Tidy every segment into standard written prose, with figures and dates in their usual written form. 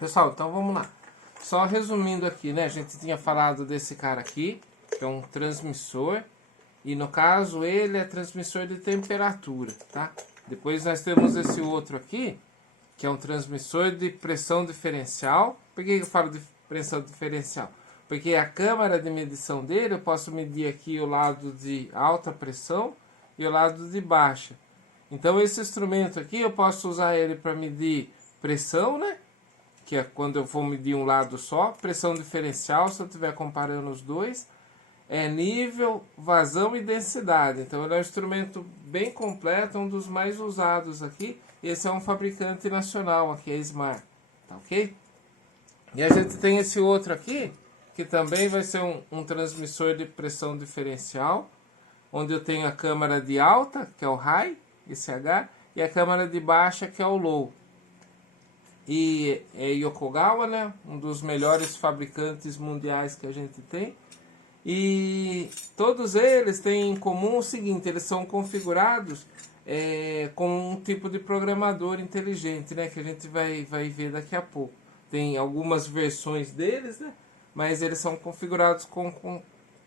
Pessoal, então vamos lá. Só resumindo aqui, né? A gente tinha falado desse cara aqui, que é um transmissor. E no caso, ele é transmissor de temperatura, tá? Depois nós temos esse outro aqui, que é um transmissor de pressão diferencial. Por que eu falo de pressão diferencial? Porque a câmara de medição dele, eu posso medir aqui o lado de alta pressão e o lado de baixa. Então esse instrumento aqui, eu posso usar ele para medir pressão, né? Que é quando eu vou medir um lado só. Pressão diferencial, se eu estiver comparando os dois. É nível, vazão e densidade. Então ele é um instrumento bem completo, um dos mais usados aqui. Esse é um fabricante nacional, aqui é Smart, tá ok? E a gente tem esse outro aqui, que também vai ser um transmissor de pressão diferencial, onde eu tenho a câmara de alta, que é o High, esse H, e a câmara de baixa, que é o Low. E é Yokogawa, né? Um dos melhores fabricantes mundiais que a gente tem. E todos eles têm em comum o seguinte: eles são configurados com um tipo de programador inteligente, né, que a gente vai ver daqui a pouco. Tem algumas versões deles, né, mas eles são configurados com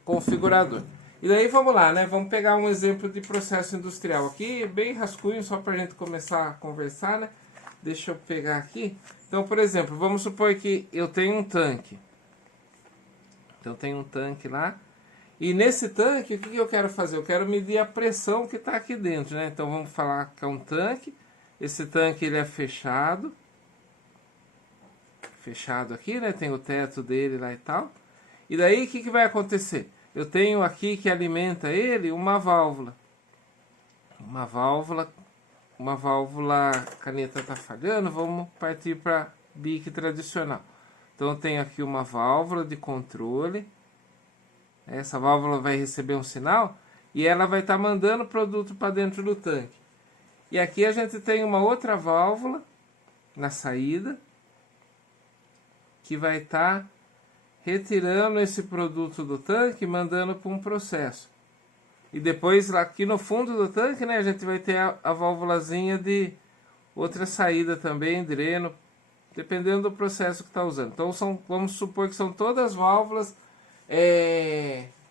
configurador. E daí vamos lá, né, vamos pegar um exemplo de processo industrial aqui, bem rascunho, só para a gente começar a conversar, né. Deixa eu pegar aqui. Então, por exemplo, vamos supor que eu tenho um tanque. Então tem um tanque lá. E nesse tanque, o que eu quero fazer? Eu quero medir a pressão que está aqui dentro, né? Então vamos falar que é um tanque. Esse tanque ele é fechado. Fechado aqui, né? Tem o teto dele lá e tal. E daí o que vai acontecer? Eu tenho aqui que alimenta ele uma válvula. Uma válvula. A caneta está falhando. Vamos partir para bique tradicional. Então eu tenho aqui uma válvula de controle. Essa válvula vai receber um sinal e ela vai estar mandando produto para dentro do tanque. E aqui a gente tem uma outra válvula na saída que vai estar retirando esse produto do tanque e mandando para um processo. E depois aqui no fundo do tanque, né, a gente vai ter a válvulazinha de outra saída também, dreno, dependendo do processo que está usando. Então vamos supor que são todas válvulas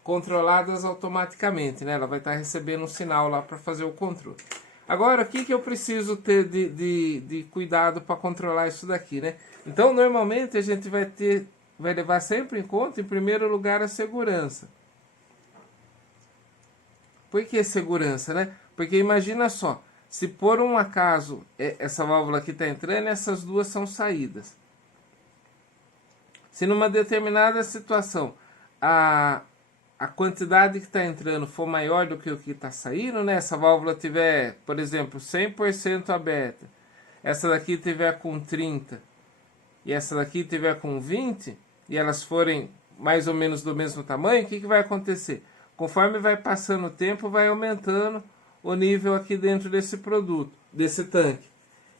controladas automaticamente, né? Ela vai estar recebendo um sinal lá para fazer o controle. Agora, o que eu preciso ter de cuidado para controlar isso daqui, né? Então, normalmente a gente vai levar sempre em conta, em primeiro lugar, a segurança. Por que segurança, né? Porque imagina só, se por um acaso essa válvula aqui está entrando, essas duas são saídas. Se numa determinada situação a quantidade que está entrando for maior do que o que está saindo, né? Essa válvula tiver, por exemplo, 100% aberta, essa daqui tiver com 30 e essa daqui tiver com 20, e elas forem mais ou menos do mesmo tamanho, o que vai acontecer? Conforme vai passando o tempo, vai aumentando o nível aqui dentro desse produto, desse tanque.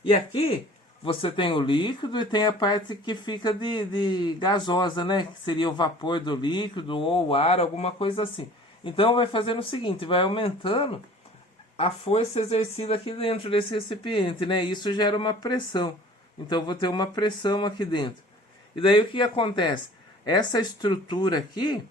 E aqui você tem o líquido e tem a parte que fica de gasosa, né? Que seria o vapor do líquido ou o ar, alguma coisa assim. Então vai fazendo o seguinte, vai aumentando a força exercida aqui dentro desse recipiente, né? Isso gera uma pressão. Então eu vou ter uma pressão aqui dentro. E daí o que acontece? Essa estrutura aqui,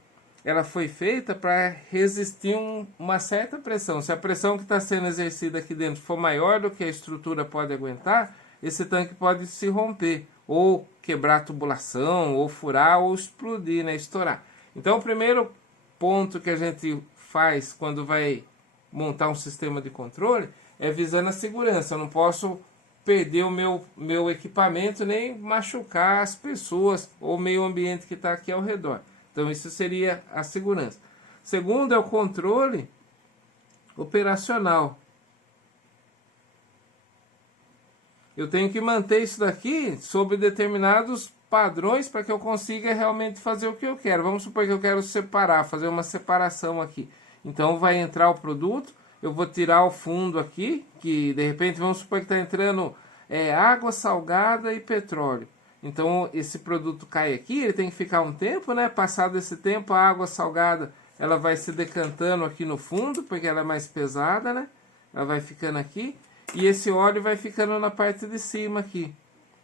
ela foi feita para resistir uma certa pressão. Se a pressão que está sendo exercida aqui dentro for maior do que a estrutura pode aguentar, esse tanque pode se romper, ou quebrar a tubulação, ou furar, ou explodir, né, estourar. Então o primeiro ponto que a gente faz quando vai montar um sistema de controle é visando a segurança. Eu não posso perder o meu equipamento, nem machucar as pessoas ou o meio ambiente que está aqui ao redor. Então isso seria a segurança. Segundo é o controle operacional. Eu tenho que manter isso daqui sob determinados padrões para que eu consiga realmente fazer o que eu quero. Vamos supor que eu quero separar, fazer uma separação aqui. Então vai entrar o produto, eu vou tirar o fundo aqui, que de repente vamos supor que está entrando água salgada e petróleo. Então esse produto cai aqui, ele tem que ficar um tempo, né? Passado esse tempo, a água salgada ela vai se decantando aqui no fundo, porque ela é mais pesada, né? Ela vai ficando aqui. E esse óleo vai ficando na parte de cima aqui.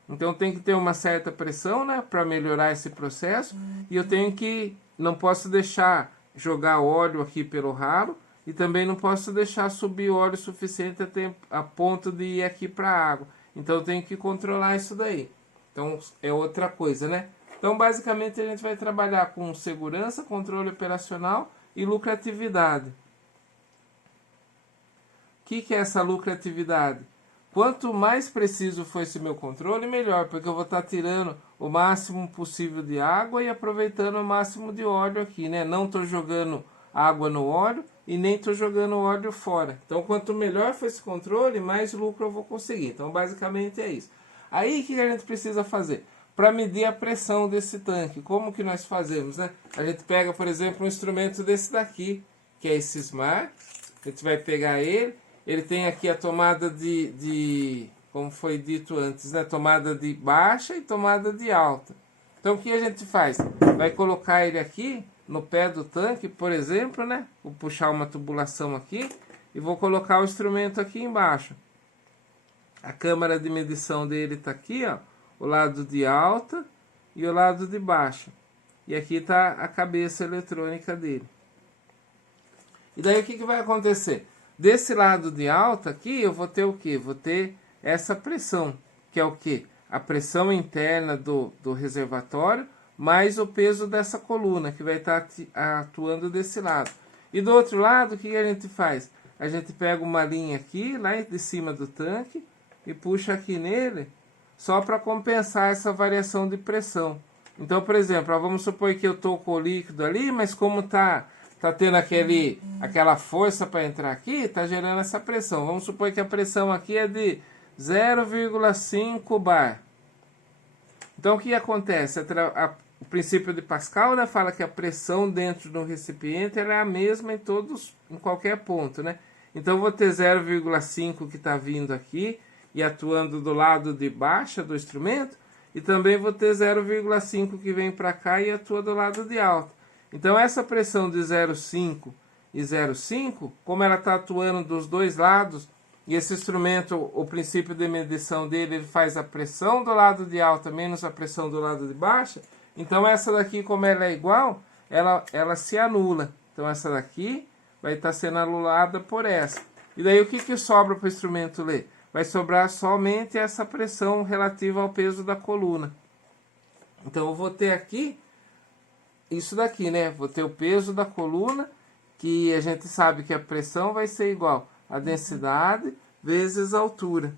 Então tem que ter uma certa pressão, né, para melhorar esse processo. E eu tenho que, não posso deixar jogar óleo aqui pelo ralo e também não posso deixar subir óleo suficiente a ponto de ir aqui para a água. Então eu tenho que controlar isso daí. Então é outra coisa, né? Então basicamente a gente vai trabalhar com segurança, controle operacional e lucratividade. O que é essa lucratividade? Quanto mais preciso for esse meu controle, melhor, porque eu vou estar tirando o máximo possível de água e aproveitando o máximo de óleo aqui, né? Não estou jogando água no óleo e nem estou jogando óleo fora. Então, quanto melhor for esse controle, mais lucro eu vou conseguir. Então, basicamente é isso. Aí, o que a gente precisa fazer? Para medir a pressão desse tanque, como que nós fazemos, né? A gente pega, por exemplo, um instrumento desse daqui, que é esse Smart. A gente vai pegar ele. Ele tem aqui a tomada como foi dito antes, né? Tomada de baixa e tomada de alta. Então o que a gente faz? Vai colocar ele aqui no pé do tanque, por exemplo, né? Vou puxar uma tubulação aqui e vou colocar o instrumento aqui embaixo. A câmara de medição dele está aqui, ó, o lado de alta e o lado de baixa. E aqui está a cabeça eletrônica dele. E daí o que vai acontecer? Desse lado de alta aqui, eu vou ter o quê? Vou ter essa pressão, que é o quê? A pressão interna do reservatório, mais o peso dessa coluna, que vai estar atuando desse lado. E do outro lado, o que a gente faz? A gente pega uma linha aqui, lá de cima do tanque, e puxa aqui nele, só para compensar essa variação de pressão. Então, por exemplo, vamos supor que eu estou com o líquido ali, mas como está tendo aquela força para entrar aqui, está gerando essa pressão. Vamos supor que a pressão aqui é de 0,5 bar. Então o que acontece? O princípio de Pascal, né, fala que a pressão dentro do recipiente ela é a mesma em qualquer ponto, né? Então eu vou ter 0,5 que está vindo aqui e atuando do lado de baixo do instrumento, e também vou ter 0,5 que vem para cá e atua do lado de alto. Então essa pressão de 0,5 e 0,5, como ela está atuando dos dois lados, e esse instrumento, o princípio de medição dele, ele faz a pressão do lado de alta menos a pressão do lado de baixa, então essa daqui, como ela é igual, ela se anula. Então essa daqui vai estar sendo anulada por essa. E daí o que sobra para o instrumento ler? Vai sobrar somente essa pressão relativa ao peso da coluna. Então eu vou ter aqui isso daqui, né? Vou ter o peso da coluna, que a gente sabe que a pressão vai ser igual a densidade vezes a altura.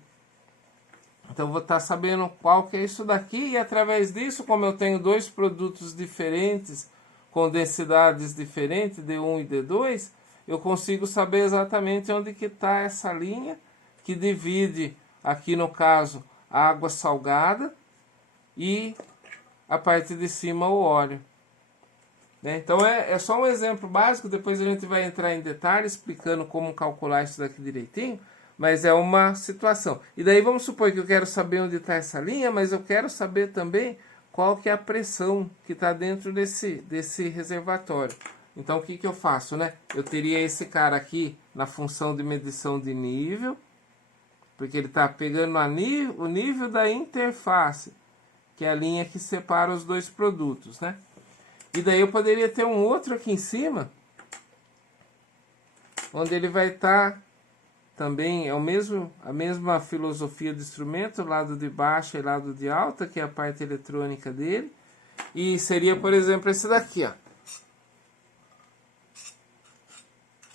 Então vou estar sabendo qual que é isso daqui, e através disso, como eu tenho dois produtos diferentes, com densidades diferentes, D1 e D2, eu consigo saber exatamente onde que está essa linha, que divide, aqui no caso, a água salgada e a parte de cima o óleo. Então é só um exemplo básico, depois a gente vai entrar em detalhes explicando como calcular isso daqui direitinho, mas é uma situação. E daí vamos supor que eu quero saber onde está essa linha, mas eu quero saber também qual que é a pressão que está dentro desse reservatório. Então o que eu faço, né? Eu teria esse cara aqui na função de medição de nível, porque ele está pegando o nível da interface, que é a linha que separa os dois produtos, né? E daí eu poderia ter um outro aqui em cima, onde ele vai estar também, a mesma filosofia do instrumento, lado de baixa e lado de alta, que é a parte eletrônica dele. E seria, por exemplo, esse daqui, ó.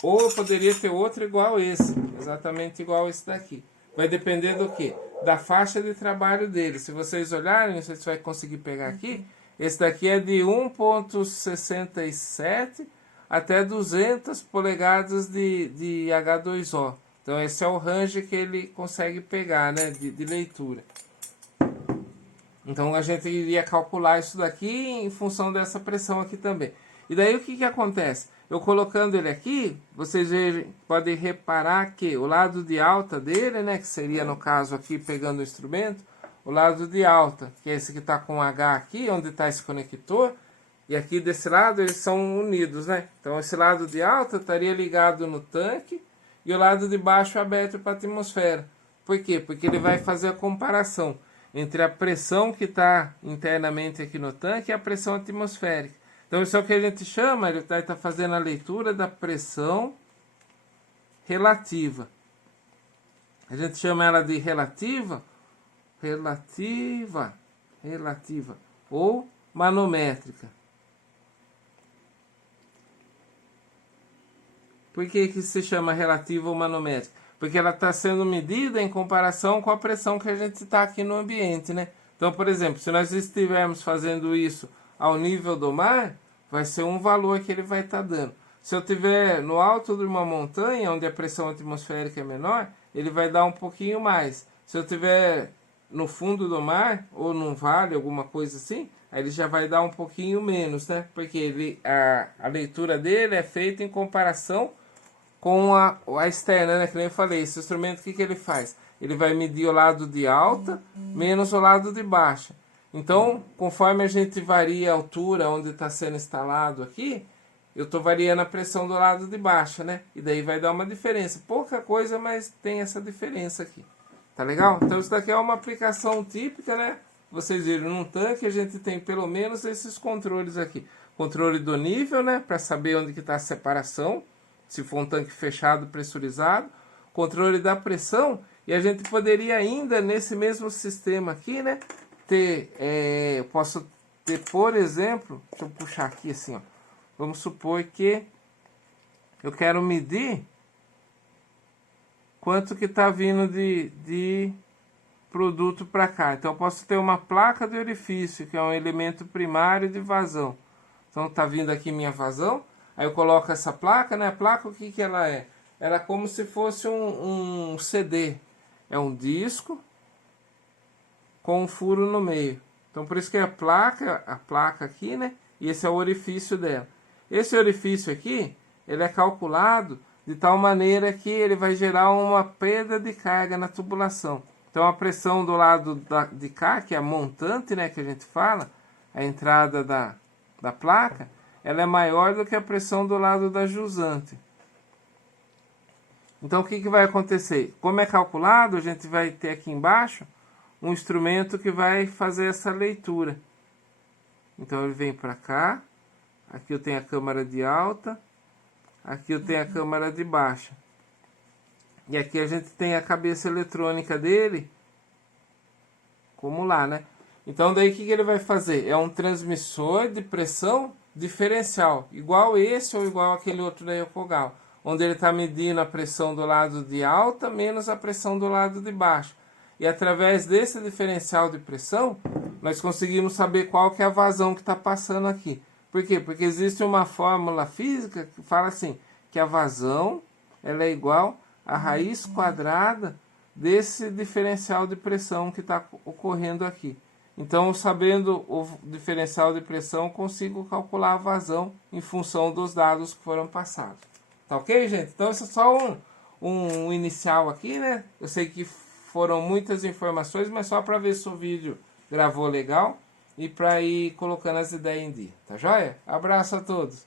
Ou eu poderia ter outro igual esse, exatamente igual esse daqui. Vai depender do quê? Da faixa de trabalho dele. Se vocês olharem, não sei se vai conseguir pegar aqui, esse daqui é de 1,67 até 200 polegadas de H2O. Então esse é o range que ele consegue pegar, né, de leitura. Então a gente iria calcular isso daqui em função dessa pressão aqui também. E daí o que acontece? Eu colocando ele aqui, vocês podem reparar que o lado de alta dele, né, que seria no caso aqui pegando o instrumento, o lado de alta, que é esse que está com H aqui, onde está esse conector, e aqui desse lado eles são unidos, né? Então esse lado de alta estaria ligado no tanque e o lado de baixo aberto para a atmosfera. Por quê? Porque ele vai fazer a comparação entre a pressão que está internamente aqui no tanque e a pressão atmosférica. Então isso é o que a gente chama, ele está fazendo a leitura da pressão relativa. A gente chama ela de relativa ou manométrica. Por que se chama relativa ou manométrica? Porque ela está sendo medida em comparação com a pressão que a gente está aqui no ambiente, né? Então, por exemplo, se nós estivermos fazendo isso ao nível do mar, vai ser um valor que ele vai estar dando. Se eu estiver no alto de uma montanha, onde a pressão atmosférica é menor, ele vai dar um pouquinho mais. Se eu estiver no fundo do mar, ou num vale, alguma coisa assim, aí ele já vai dar um pouquinho menos, né? Porque a leitura dele é feita em comparação com a externa, né? Que nem eu falei, esse instrumento, o que ele faz? Ele vai medir o lado de alta menos o lado de baixa. Então, conforme a gente varia a altura onde está sendo instalado aqui, eu estou variando a pressão do lado de baixa, né? E daí vai dar uma diferença. Pouca coisa, mas tem essa diferença aqui. Tá legal? Então, isso daqui é uma aplicação típica, né? Vocês viram, num tanque a gente tem pelo menos esses controles aqui. Controle do nível, né? Para saber onde que está a separação. Se for um tanque fechado, pressurizado. Controle da pressão. E a gente poderia ainda, nesse mesmo sistema aqui, né? Eu posso ter, por exemplo, deixa eu puxar aqui assim, ó. Vamos supor que eu quero medir quanto que está vindo de produto para cá. Então eu posso ter uma placa de orifício, que é um elemento primário de vazão. Então está vindo aqui minha vazão, aí eu coloco essa placa, né? A placa, o que que ela é? Ela é como se fosse um CD. É um disco com um furo no meio. Então por isso que é a placa aqui, né? E esse é o orifício dela. Esse orifício aqui, ele é calculado de tal maneira que ele vai gerar uma perda de carga na tubulação. Então a pressão do lado de cá, que é a montante, né, que a gente fala, a entrada da placa, ela é maior do que a pressão do lado da jusante. Então o que vai acontecer? Como é calculado, a gente vai ter aqui embaixo um instrumento que vai fazer essa leitura. Então ele vem para cá. Aqui eu tenho a câmara de alta, aqui eu tenho a câmara de baixa. E aqui a gente tem a cabeça eletrônica dele, como lá, né? Então daí o que ele vai fazer? É um transmissor de pressão diferencial, igual esse ou igual aquele outro da Yokogawa, onde ele está medindo a pressão do lado de alta menos a pressão do lado de baixo. E através desse diferencial de pressão, nós conseguimos saber qual que é a vazão que está passando aqui. Por quê? Porque existe uma fórmula física que fala assim, que a vazão ela é igual à raiz quadrada desse diferencial de pressão que está ocorrendo aqui. Então, sabendo o diferencial de pressão, consigo calcular a vazão em função dos dados que foram passados. Tá ok, gente? Então, isso é só um inicial aqui, né? Eu sei que foram muitas informações, mas só para ver se o vídeo gravou legal. E para ir colocando as ideias em dia, tá joia? Abraço a todos!